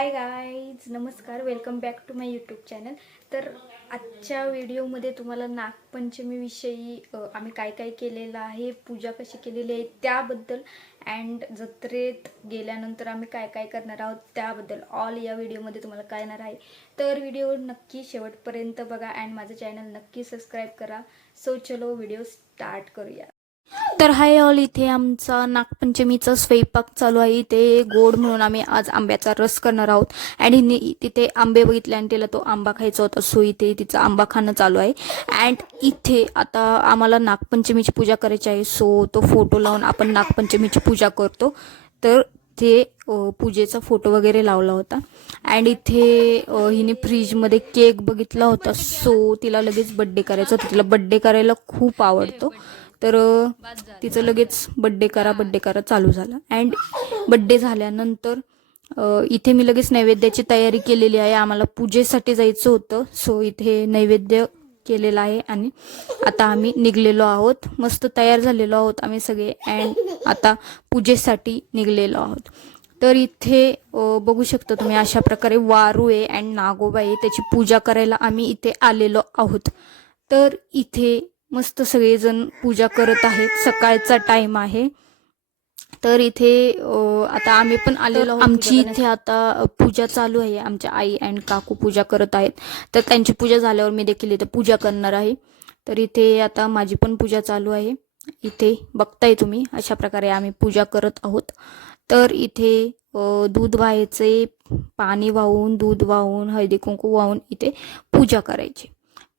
हाय guys, नमस्कार. Welcome back to my YouTube channel. तर आजच्या व्हिडिओमध्ये तुम्हाला नागपंचमीविषयी आम्ही काय काय केलेलं आहे, पूजा कशी केलेली आहे त्याबद्दल, अँड जत्रेत गेल्यानंतर आम्ही काय काय करणार आहोत त्याबद्दल ऑल या व्हिडिओमध्ये तुम्हाला कळणार आहे. तर व्हिडिओ नक्की शेवटपर्यंत बघा अँड माझं चॅनल नक्की सबस्क्राईब करा. सो चलो व्हिडिओ स्टार्ट करूया. तर हाय ऑल, इथे आमचा नागपंचमीचा स्वयंपाक चालू आहे. इथे गोड म्हणून आम्ही आज आंब्याचा रस करणार आहोत. आणि तिथे आंबे बघितले आणि तिला तो आंबा खायचा होता, सो इथे तिचा आंबा खाणं चालू आहे. अँड इथे आता आम्हाला नागपंचमीची पूजा करायची आहे, सो तो फोटो लावून आपण नागपंचमीची पूजा करतो. तर ते पूजेचा फोटो वगैरे लावला होता. अँड इथे हिने फ्रीजमध्ये केक बघितला होता, सो तिला लगेच बड्डे करायचा होता. तिला बड्डे करायला खूप आवडतो. तर तिचं लगेच बड्डे करा चालू झालं. अँड बड्डे झाल्यानंतर इथे मी लगेच नैवेद्याची तयारी केलेली आहे. आम्हाला पूजेसाठी जायचं होतं, सो इथे नैवेद्य केलेला आहे आणि आता आम्ही निघलेलो आहोत. मस्त तयार झालेलो आहोत आम्ही सगळे अँड आता पूजेसाठी निघलेलो आहोत. तर इथे बघू शकता तुम्ही, अशा प्रकारे वारू आहे अँड नागोबा आहे, त्याची पूजा करायला आम्ही इथे आलेलो आहोत. तर इथे मस्त सगळेजण पूजा करत आहेत. सकाळचा टाइम आहे. तर इथे आता आम्ही पण आलेलो आहोत. आमची इथे आता पूजा चालू आहे. आमच्या आई अँड काकू पूजा करत आहेत. तर त्यांची पूजा झाल्यावर मी देखील इथे पूजा करणार आहे. तर इथे आता माझी पण पूजा चालू आहे. इथे बघताय तुम्ही, अशा प्रकारे आम्ही पूजा करत आहोत. तर इथे दूध व्हायचे, पाणी वाहून, दूध वाहून, हळदी कुंकू वाहून इथे पूजा करायची.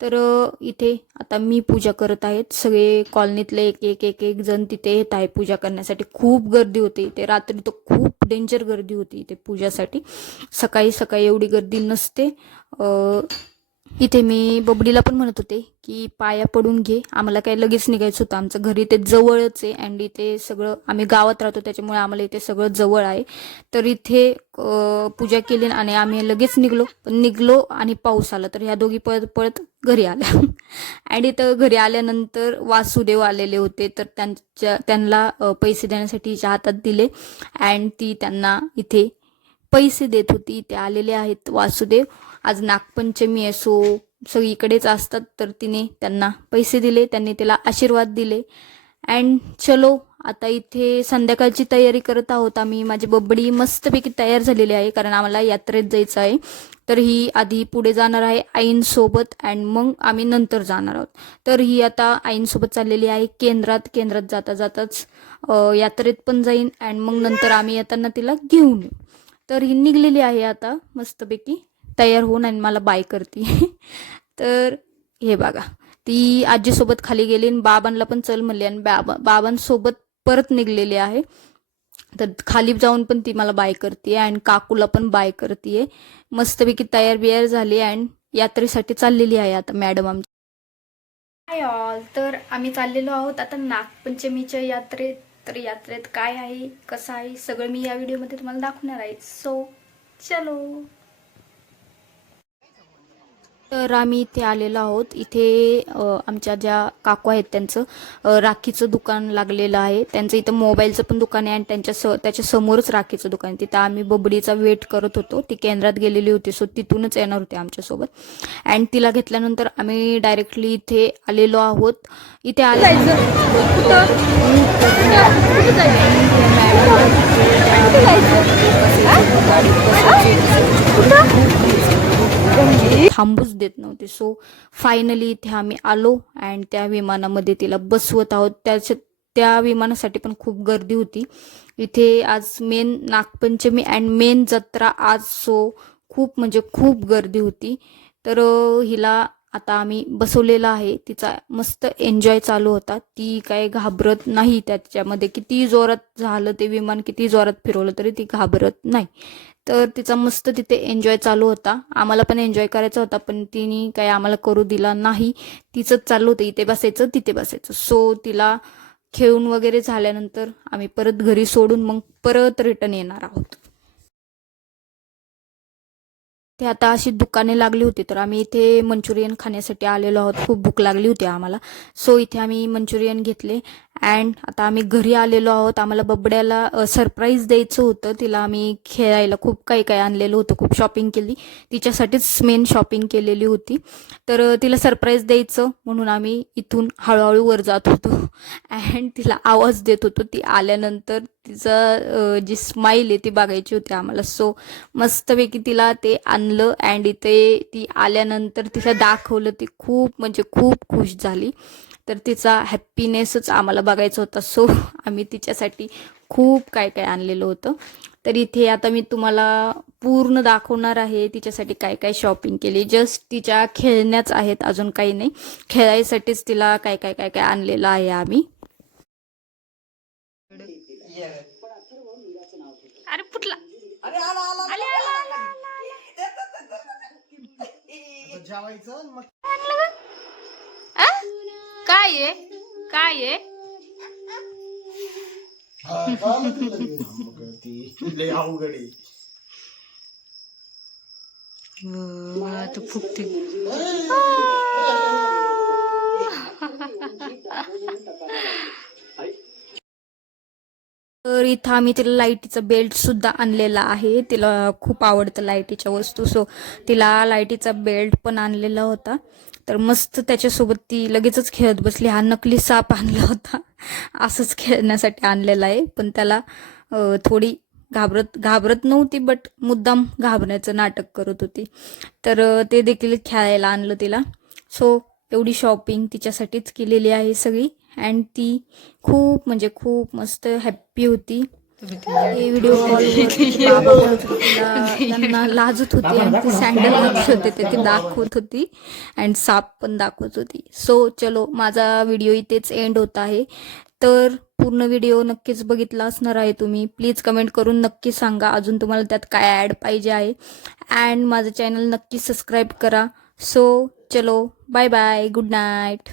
तर इथे आता मी पूजा करत आहेत. सगळे कॉलनीतले एक एक एक एक जण तिथे येत आहे पूजा करण्यासाठी. खूप गर्दी होती इथे. रात्री तर खूप डेंजर गर्दी होती इथे पूजासाठी. सकाळी सकाळी एवढी गर्दी नसते. इथे मी बबडीला पण म्हणत होते की पाया पडून घे, आम्हाला काय लगेच निघायचं होतं. आमचं घरी ते जवळच आहे अँड इथे सगळं, आम्ही गावात राहतो त्याच्यामुळे आम्हाला इथे सगळं जवळ आहे. तर इथे पूजा केली आणि आम्ही लगेच निघलो आणि पाऊस आला. तर ह्या दोघी पळत पळत घरी आल्या. आणि इथं घरी आल्यानंतर वासुदेव आलेले होते. तर त्यांना पैसे देण्यासाठी हिच्या हातात दिले अँड ती त्यांना इथे पैसे देत होती. इथे आलेले आहेत वासुदेव. आज नागपंचमी आहे, सो सगळीकडेच असतात. तर तिने त्यांना पैसे दिले, त्यांनी तिला आशीर्वाद दिले. अँड चलो आता इथे संध्याकाळची तयारी करत आहोत आम्ही. माझी बबडी मस्तपैकी तयार झालेली आहे, कारण आम्हाला यात्रेत जायचं आहे. तर ही आधी पुढे जाणार आहे आईंसोबत अँड मग आम्ही नंतर जाणार आहोत. तर ही आता आईंसोबत चाललेली आहे केंद्रात जाता जाताच यात्रेत पण जाईन अँड मग नंतर आम्ही येताना तिला घेऊन येऊ. तर ही निघलेली आहे आता मस्तपैकी तयार होऊन आणि मला बाय करते. तर हे बघा, ती आजीसोबत खाली गेली आणि बाबांना पण चल म्हणली आणि बाबांसोबत परत निघलेली आहे. तर खाली जाऊन पण ती मला बाय करते अँड काकूला पण बाय करते. मस्तपैकी तयार बियार झाली अँड यात्रेसाठी चाललेली आहे आता मॅडम आमची. हाय ऑल, तर आम्ही चाललेलो आहोत आता नागपंचमीच्या यात्रेत. तर यात्रेत काय आहे, कसं आहे, सगळं मी या व्हिडिओमध्ये तुम्हाला दाखवणार आहे. सो चलो. तर आम्ही इथे आलेलो आहोत. इथे आमच्या ज्या काकू आहेत त्यांचं राखीचं दुकान लागलेलं आहे. त्यांचं इथं मोबाईलचं पण दुकान आहे आणि त्याच्या समोरच राखीचं दुकान आहे. तिथं आम्ही बबडीचा वेट करत होतो. ती केंद्रात गेलेली होती, सो तिथूनच येणार होते आमच्यासोबत. अँड तिला घेतल्यानंतर आम्ही डायरेक्टली इथे आलेलो आहोत. इथे थांबूच देत नव्हते. सो फायनली इथे आम्ही आलो अँड त्या विमानामध्ये तिला बसवत आहोत. त्या विमानासाठी पण खूप गर्दी होती इथे. आज मेन नागपंचमी अँड मेन जत्रा आज, सो खूप म्हणजे खूप गर्दी होती. तर हिला आता आम्ही बसवलेला आहे. तिचा मस्त एन्जॉय चालू होता. ती काय घाबरत नाही. त्याच्यामध्ये किती जोरात झालं ते विमान, किती जोरात फिरवलं तरी ती घाबरत नाही. तर तिचा मस्त तिथे एन्जॉय चालू होता. आम्हाला पण एन्जॉय करायचा होता, पण तिने काही आम्हाला करू दिला नाही. तिचंच चालू होतं, इथे बसायचं तिथे बसायचं. सो तिला खेळून वगैरे झाल्यानंतर आम्ही परत घरी सोडून मग परत रिटर्न येणार आहोत. ते आता अशी दुकाने लागली होती, तर आम्ही इथे मंचुरियन खाण्यासाठी आलेलो आहोत. खूप भूक लागली होती आम्हाला, सो इथे आम्ही मंचुरियन घेतले अँड आता आम्ही घरी आलेलो आहोत. आम्हाला बबड्याला सरप्राईज द्यायचं होतं. तिला आम्ही खेळायला खूप काही काही आणलेलं होतं, खूप शॉपिंग केली, तिच्यासाठीच मेन शॉपिंग केलेली होती. तर तिला सरप्राईज द्यायचं म्हणून आम्ही इथून हळूहळू वर जात होतो अँड तिला आवाज देत होतो. ती आल्यानंतर तिचं जी स्माईल आहे ती बघायची होती आम्हाला. सो मस्तपैकी तिला ते आणलं अँड इथे ती आल्यानंतर तिला दाखवलं. ती खूप म्हणजे खूप खुश झाली. तर तिचा हॅप्पीनेसच आम्हाला बघायचा होता. सो आम्ही तिच्यासाठी खूप काय काय आणलेलं होतं. तर इथे आता मी तुम्हाला पूर्ण दाखवणार आहे तिच्यासाठी काय काय शॉपिंग केली. जस्ट तिच्या खेळण्याच आहेत, अजून काही नाही. खेळायसाठीच तिला काय काय काय काय आणलेलं आहे आम्ही. अरे फुटला. अरे आला आला आले, आला, आला, आला, जेवायचं मग आ? काय आहे काय आहे? लय अवघड आहे. तू फुकते. तर इथं आम्ही तिला लाईटीचा बेल्ट सुद्धा आणलेला आहे. तिला खूप आवडतं लाईटीच्या वस्तू, सो तिला लाईटीचा बेल्ट पण आणलेला होता. तर मस्त त्याच्यासोबत ती लगेचच खेळत बसली. हा नकली साप आणला होता, असंच खेळण्यासाठी आणलेला आहे. पण त्याला थोडी घाबरत नव्हती, बट मुद्दाम घाबरण्याचं नाटक करत होती. तर ते देखील खेळायला आणलं तिला. सो एवढी शॉपिंग तिच्यासाठीच केलेली आहे सगळी. अँड ती खूप म्हणजे खूप मस्त हॅप्पी होती. व्हिडिओ कॉल त्यांना लाजत होती आणि ती सँडल घातले होते ते ती दाखवत होती अँड साप पण दाखवत होती. सो चलो, माझा व्हिडिओ इथेच एंड होत आहे. तर पूर्ण व्हिडिओ नक्कीच बघितला असणार आहे तुम्ही. प्लीज कमेंट करून नक्की सांगा अजून तुम्हाला त्यात काय ॲड पाहिजे आहे. अँड माझं चॅनल नक्की सबस्क्राईब करा. सो चलो, बाय बाय, गुड नाईट.